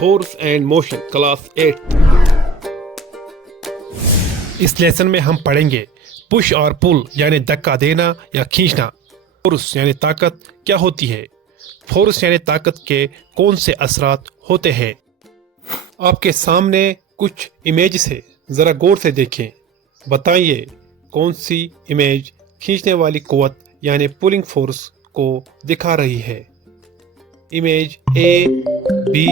Force and motion class 8। इस lesson में हम पढ़ेंगे पुश और पुल यानी धक्का देना या खींचना। फोर्स यानी ताकत क्या होती है, फोर्स यानी ताकत के कौन से असरात होते हैं। आपके सामने कुछ इमेज है, जरा गौर से देखें। बताइए कौन सी इमेज खींचने वाली कुव्वत यानी पुलिंग फोर्स को दिखा रही है। इमेज ए, बी,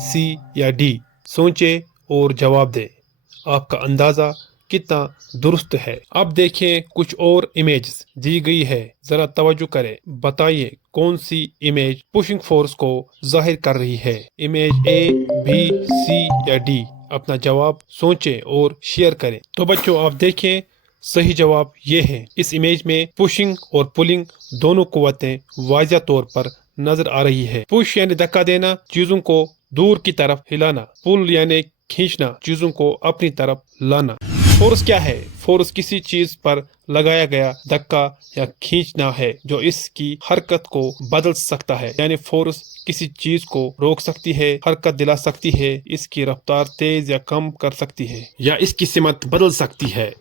सी या डी। सोचें और जवाब दें। आपका अंदाजा कितना दुरुस्त है। अब देखें कुछ और इमेज दी गई है, जरा तवज्जो करें। बताइए कौन सी इमेज पुशिंग फोर्स को जाहिर कर रही है। इमेज ए, बी, सी या डी। अपना जवाब सोचें और शेयर करें। तो बच्चों आप देखें, सही जवाब ये है। इस इमेज में पुशिंग और पुलिंग दोनों कुव्वतें वाज़िह तौर पर नजर आ रही है। पुश यानी धक्का देना, चीजों को दूर की तरफ हिलाना। पुल यानी खींचना, चीजों को अपनी तरफ लाना। फोर्स क्या है? फोर्स किसी चीज पर लगाया गया धक्का या खींचना है जो इसकी हरकत को बदल सकता है। यानी फोर्स किसी चीज को रोक सकती है, हरकत दिला सकती है, इसकी रफ्तार तेज या कम कर सकती है या इसकी सिमत बदल सकती है।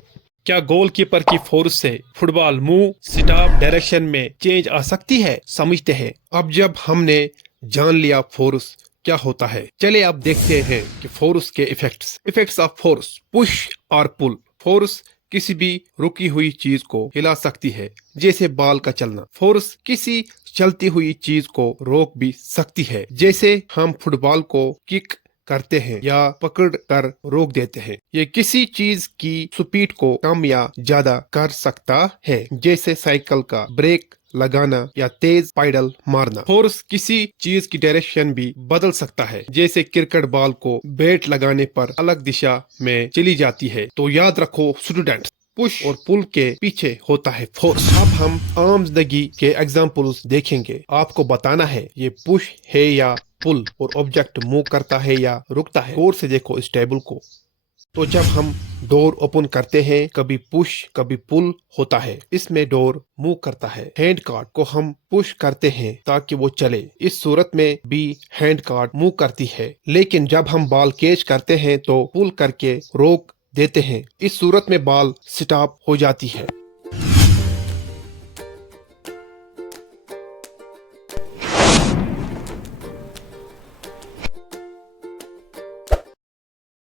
क्या गोलकीपर की फोर्स से फुटबॉल मूव स्टॉप डायरेक्शन में चेंज आ सकती है? समझते हैं। अब जब हमने जान लिया फोर्स क्या होता है, चले अब देखते हैं कि फोर्स के इफेक्ट्स ऑफ फोर्स। पुश और पुल। फोर्स किसी भी रुकी हुई चीज को हिला सकती है, जैसे बॉल का चलना। फोर्स किसी चलती हुई चीज को रोक भी सकती है, जैसे हम फुटबॉल को किक करते हैं या पकड़ कर रोक देते हैं। ये किसी चीज की स्पीड को कम या ज्यादा कर सकता है, जैसे साइकिल का ब्रेक लगाना या तेज पैडल मारना। फोर्स किसी चीज की डायरेक्शन भी बदल सकता है, जैसे क्रिकेट बॉल को बैट लगाने पर अलग दिशा में चली जाती है। तो याद रखो स्टूडेंट्स, पुश और पुल के पीछे होता है फोर्स। अब हम आम जिंदगी के एग्जाम्पल्स देखेंगे। आपको बताना है ये पुश है या पुल, और ऑब्जेक्ट मूव करता है या रुकता है। गौर से देखो इस टेबल को। तो जब हम डोर ओपन करते हैं, कभी पुश कभी पुल होता है। इसमें डोर मूव करता है। हैंड कार्ड को हम पुश करते हैं ताकि वो चले। इस सूरत में भी हैंड कार्ड मूव करती है। लेकिन जब हम बॉल कैच करते हैं तो पुल करके रोक देते हैं। इस सूरत में बॉल स्टॉप हो जाती है।